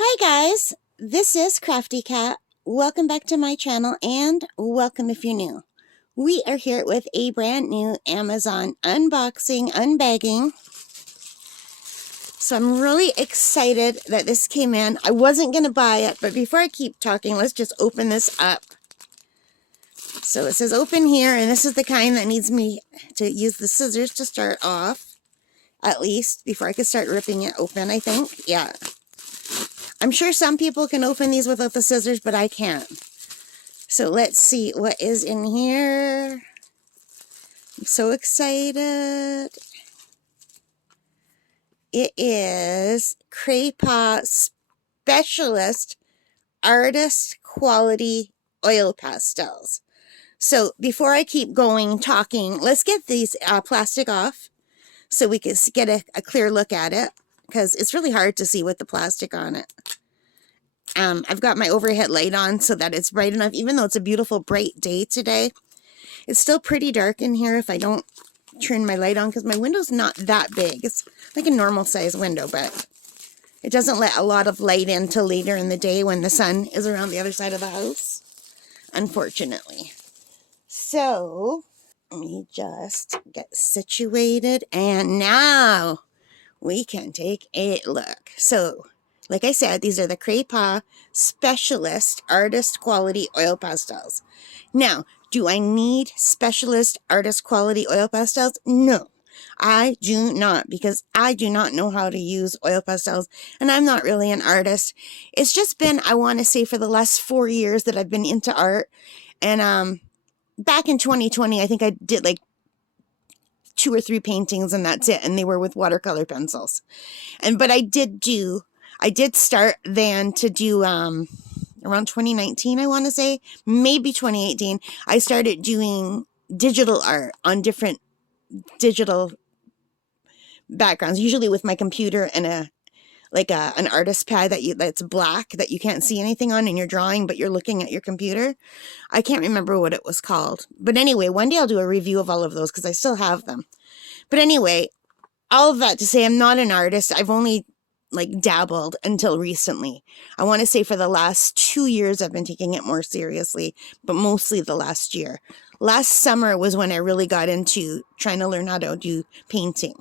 Hi guys, this is Crafty Cat. Welcome back to my channel and welcome if you're new. We are here with a brand new Amazon unboxing, unbagging. So I'm really excited that this came in. I wasn't going to buy it, but before I keep talking, let's just open this up. So it says open here, and this is the kind that needs me to use the scissors to start off, at least, before I can start ripping it open, I think. Yeah. I'm sure some people can open these without the scissors, but I can't. So let's see what is in here. I'm so excited. It is Cray Specialist Artist Quality Oil Pastels. So before I keep going talking, let's get these plastic off so we can get a clear look at it, because it's really hard to see with the plastic on it. I've got my overhead light on so that it's bright enough. Even though it's a beautiful bright day today, it's still pretty dark in here if I don't turn my light on, because my window's not that big. It's like a normal size window, but it doesn't let a lot of light in till later in the day when the sun is around the other side of the house, unfortunately. So let me just get situated, and now we can take a look. So like I said, these are the Cray Specialist Artist Quality Oil Pastels. Now, do I need Specialist Artist Quality Oil Pastels? No, I do not, because I do not know how to use oil pastels, and I'm not really an artist. It's just been, I want to say, for the last 4 years that I've been into art. And back in 2020, I think I did like 2 or 3 paintings, and that's it, and they were with watercolor pencils. But I did start then to do, around 2019, I want to say, maybe 2018, I started doing digital art on different digital backgrounds, usually with my computer and an artist pad that's black, that you can't see anything on, and you're drawing, but you're looking at your computer. I can't remember what it was called. But anyway, one day I'll do a review of all of those, because I still have them. But anyway, all of that to say, I'm not an artist. I've only dabbled until recently. I want to say for the last 2 years I've been taking it more seriously, but mostly the last year. Last summer was when I really got into trying to learn how to do painting.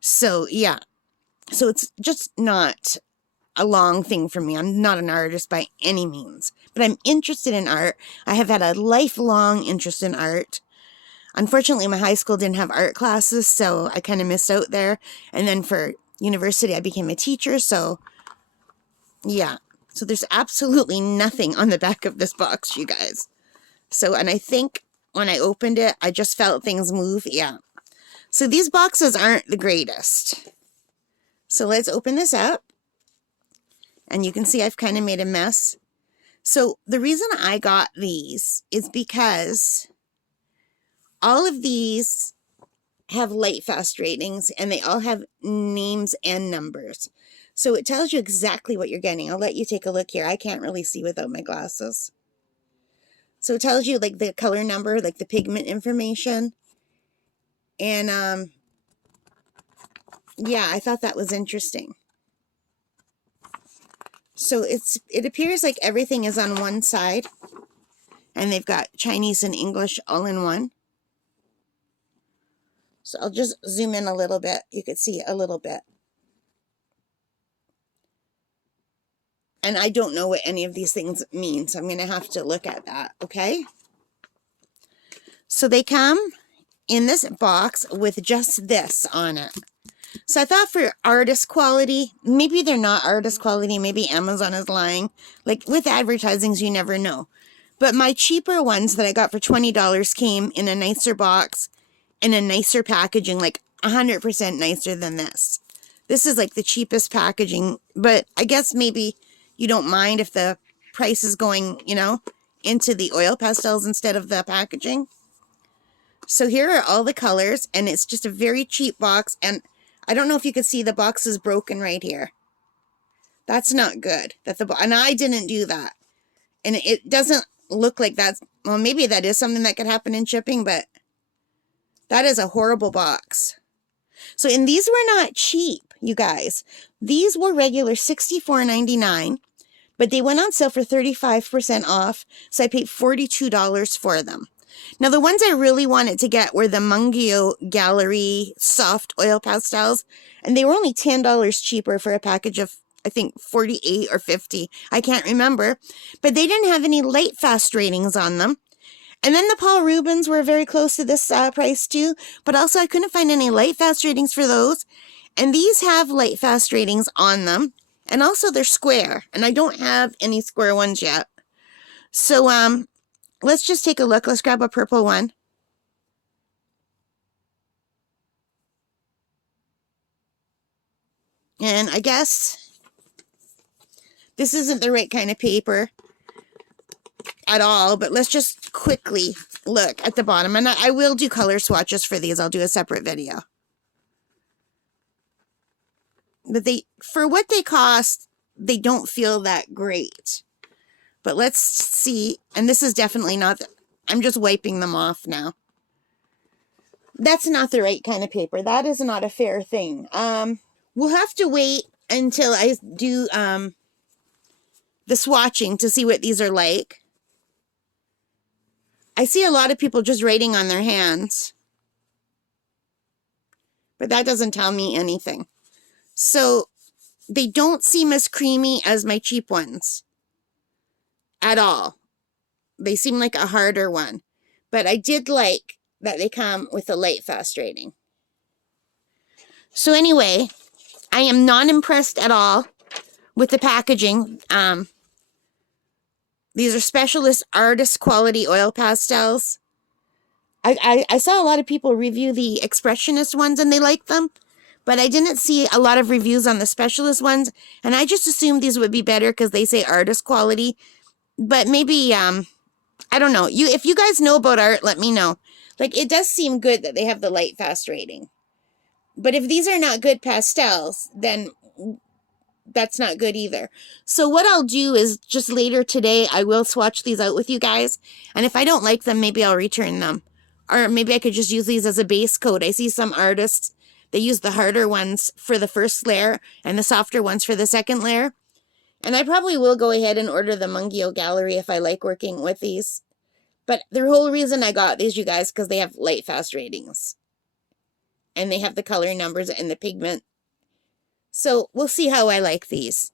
So yeah, so it's just not a long thing for me. I'm not an artist by any means, but I'm interested in art. I have had a lifelong interest in art. Unfortunately, my high school didn't have art classes, so I kind of missed out there. And then for university, I became a teacher, so yeah. So there's absolutely nothing on the back of this box, you guys. So, and I think when I opened it, I just felt things move. Yeah. So these boxes aren't the greatest. So let's open this up. And you can see I've kind of made a mess. So the reason I got these is because all of these have light fast ratings, and they all have names and numbers. So it tells you exactly what you're getting. I'll let you take a look here. I can't really see without my glasses. So it tells you like the color number, like the pigment information. And yeah, I thought that was interesting. So it appears like everything is on one side, and they've got Chinese and English all in one. So I'll just zoom in a little bit. You could see a little bit. And I don't know what any of these things mean, so I'm going to have to look at that, okay? So they come in this box with just this on it. So I thought for artist quality, maybe they're not artist quality, maybe Amazon is lying. Like with advertisings, you never know. But my cheaper ones that I got for $20 came in a nicer box, in a nicer packaging, like 100% nicer than this. This is like the cheapest packaging, but I guess maybe you don't mind if the price is going, into the oil pastels instead of the packaging. So here are all the colors, and it's just a very cheap box, and I don't know if you can see the box is broken right here. That's not good. And I didn't do that. And it doesn't look like that's, well, maybe that is something that could happen in shipping, but that is a horrible box. So, and these were not cheap. you guys. These were regular $64.99, but they went on sale for 35% off, so I paid $42 for them. Now, the ones I really wanted to get were the Mungio Gallery Soft Oil Pastels, and they were only $10 cheaper for a package of, I think, 48 or 50. I can't remember, but they didn't have any light fast ratings on them. And then the Paul Rubens were very close to this price too, but also I couldn't find any light fast ratings for those. And these have light fast ratings on them, and also they're square, and I don't have any square ones yet. So let's just take a look. Let's grab a purple one. And I guess this isn't the right kind of paper at all, but let's just quickly look at the bottom. And I will do color swatches for these. I'll do a separate video. But for what they cost, they don't feel that great. But let's see. And this is definitely not, I'm just wiping them off now. That's not the right kind of paper. That is not a fair thing. We'll have to wait until I do the swatching to see what these are like. I see a lot of people just writing on their hands, but that doesn't tell me anything. So they don't seem as creamy as my cheap ones at all. They seem like a harder one, but I did like that they come with a light fast rating. So anyway, I am not impressed at all with the packaging. These are Specialist Artist Quality Oil Pastels. I saw a lot of people review the Expressionist ones and they liked them, but I didn't see a lot of reviews on the Specialist ones, and I just assumed these would be better because they say artist quality. But maybe, I don't know. If you guys know about art, let me know. Like, it does seem good that they have the light fast rating. But if these are not good pastels, then that's not good either. So what I'll do is just later today, I will swatch these out with you guys. And if I don't like them, maybe I'll return them. Or maybe I could just use these as a base coat. I see some artists, they use the harder ones for the first layer and the softer ones for the second layer. And I probably will go ahead and order the Mungio Gallery if I like working with these. But the whole reason I got these, you guys, because they have light fast ratings. And they have the color numbers and the pigment. So we'll see how I like these.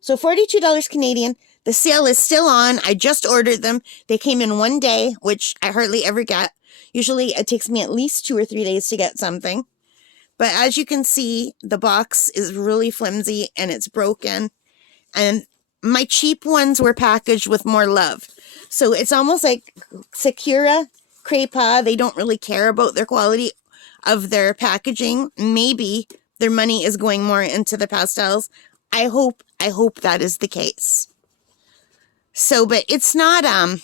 So $42 Canadian. The sale is still on. I just ordered them. They came in one day, which I hardly ever get. Usually it takes me at least 2 or 3 days to get something. But as you can see, the box is really flimsy and it's broken. And my cheap ones were packaged with more love. So it's almost like Sakura, Cray, they don't really care about their quality of their packaging. Maybe their money is going more into the pastels. I hope that is the case. So, but it's not a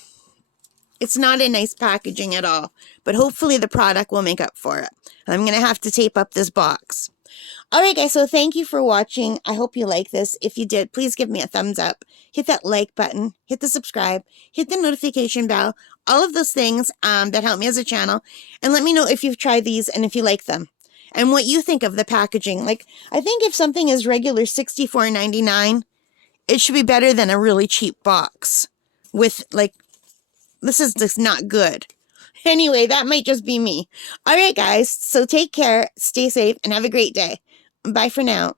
nice packaging at all. But hopefully the product will make up for it. I'm going to have to tape up this box. Alright guys, so thank you for watching. I hope you like this. If you did, please give me a thumbs up. Hit that like button. Hit the subscribe. Hit the notification bell. All of those things that help me as a channel. And let me know if you've tried these and if you like them. And what you think of the packaging. Like, I think if something is regular $64.99, it should be better than a really cheap box. With, like, this is just not good. Anyway, that might just be me. Alright guys, so take care, stay safe, and have a great day. Bye for now.